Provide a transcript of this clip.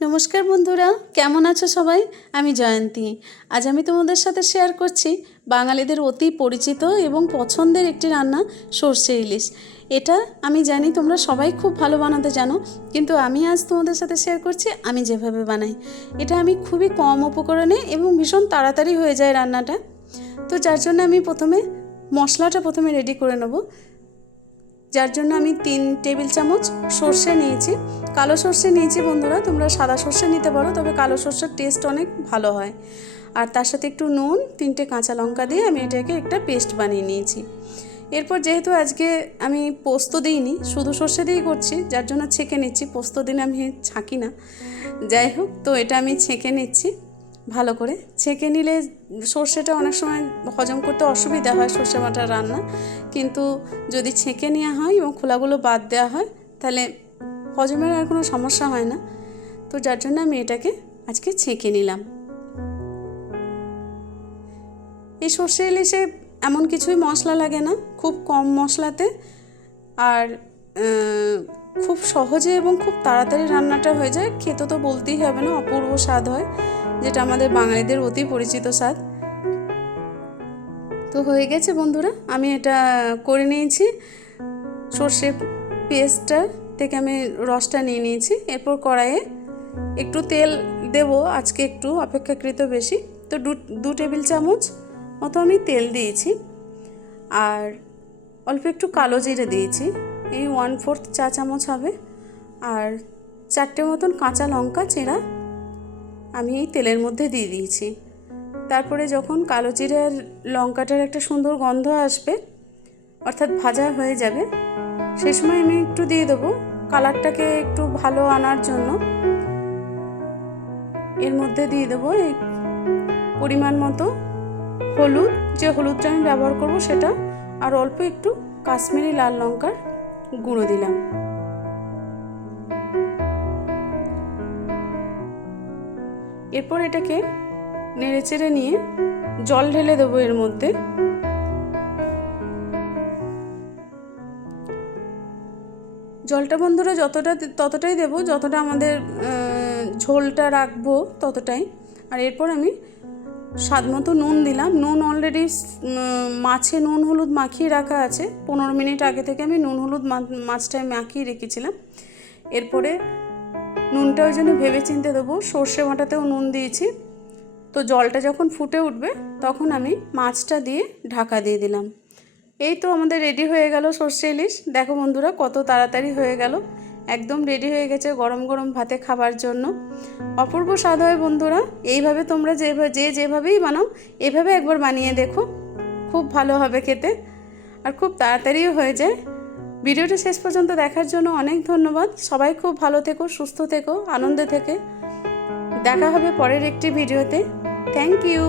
নমস্কার বন্ধুরা, কেমন আছো সবাই? আমি জয়ন্তী। আজ আমি তোমাদের সাথে শেয়ার করছি বাঙালিদের অতি পরিচিত এবং পছন্দের একটি রান্না, সর্ষে ইলিশ। এটা আমি জানি তোমরা সবাই খুব ভালো বানাতে জানো, কিন্তু আমি আজ তোমাদের সাথে শেয়ার করছি আমি যেভাবে বানাই। এটা আমি খুবই কম উপকরণে এবং ভীষণ তাড়াতাড়ি হয়ে যায় রান্নাটা। তো যার জন্য আমি মশলাটা প্রথমে রেডি করে নেব। যার জন্য আমি 3 টেবিল চামচ সর্ষে নিয়েছি। কালো সর্ষে নিয়েছি বন্ধুরা, তোমরা সাদা সর্ষে নিতে পারো, তবে কালো সর্ষের টেস্ট অনেক ভালো হয়। আর তার সাথে একটু নুন, 3টে কাঁচা লঙ্কা দিয়ে আমি এটাকে একটা পেস্ট বানিয়ে নিয়েছি। এরপর যেহেতু আজকে আমি পোস্ত দিইনি, শুধু সর্ষে দিয়েই করছি, যার জন্য ছেঁকে নিচ্ছি। পোস্ত দিন আমি ছাঁকি না, যাই হোক, তো এটা আমি ছেঁকে নিচ্ছি। ভালো করে ছেঁকে নিলে সর্ষেটা অনেক সময় হজম করতে অসুবিধা হয়, সর্ষে বাটার রান্না, কিন্তু যদি ছেঁকে নেওয়া হয় এবং খোলাগুলো বাদ দেওয়া হয় তাহলে হজমের আর কোনো সমস্যা হয় না। তো যার জন্য আমি এটাকে আজকে ছেঁকে নিলাম। এই সর্ষে ইলিশে এমন কিছুই মশলা লাগে না, খুব কম মশলাতে আর খুব সহজে এবং খুব তাড়াতাড়ি রান্নাটা হয়ে যায়। খেতে তো বলতেই হবে না, অপূর্ব স্বাদ হয়, যেটা আমাদের বাঙালিদের অতি পরিচিত স্বাদ। তো হয়ে গেছে বন্ধুরা, আমি এটা করে নিয়েছি। সর্ষে পেস্টটা থেকে আমি রসটা নিয়ে নিয়েছি। এরপর কড়াইয়ে একটু তেল দেব, আজকে একটু অপেক্ষাকৃত বেশি, তো 2 টেবিল চামচ মতো আমি তেল দিয়েছি। আর অল্প একটু কালো জিরে দিয়েছি, এই 1/4 চা চামচ হবে। আর 4টে মতন কাঁচা লঙ্কা চেরা আমি এই তেলের মধ্যে দিয়ে দিয়েছি। তারপরে যখন কালো জিরে আর লঙ্কাটার একটা সুন্দর গন্ধ আসবে, অর্থাৎ ভাজা হয়ে যাবে, সেই সময় আমি একটু দিয়ে দেবো কালারটাকে একটু ভালো আনার জন্য। এর মধ্যে দিয়ে দেবো এই পরিমাণ মতো হলুদ, যে হলুদটা আমি ব্যবহার করব সেটা, আর অল্প একটু কাশ্মীরি লাল লঙ্কার গুঁড়ো দিলাম। এরপর এটাকে নেড়েচেড়ে নিয়ে জল ঢেলে দেবো এর মধ্যে। জলটা বন্ধুরা ততটাই দেবো যতটা আমাদের ঝোলটা রাখবো ততটাই। আর এরপর আমি স্বাদ মতো নুন দিলাম। নুন অলরেডি মাছে নুন হলুদ মাখিয়ে রাখা আছে, 15 মিনিট আগে থেকে আমি নুন হলুদ মাছটায় মাখিয়ে রেখেছিলাম। এরপরে নুনটা ওই জন্য ভেবে চিনতে দেবো। সর্ষে বাটাতেও নুন দিয়েছি। তো জলটা যখন ফুটে উঠবে তখন আমি মাছটা দিয়ে ঢাকা দিয়ে দিলাম। এই তো আমাদের রেডি হয়ে গেল সর্ষে ইলিশ। দেখো বন্ধুরা কত তাড়াতাড়ি হয়ে গেল, একদম রেডি হয়ে গেছে গরম গরম ভাতে খাবার জন্য। অপূর্ব স্বাদ হয় বন্ধুরা। এইভাবে তোমরা যেভাবেই বানাও এভাবে একবার বানিয়ে দেখো, খুব ভালো হবে খেতে, আর খুব তাড়াতাড়িও হয়ে যায়। ভিডিওটা শেষ পর্যন্ত দেখার জন্য অনেক ধন্যবাদ। সবাই খুব ভালো থেকো, সুস্থ থেকো, আনন্দে থেকে দেখা হবে পরের একটি ভিডিওতে। Thank you.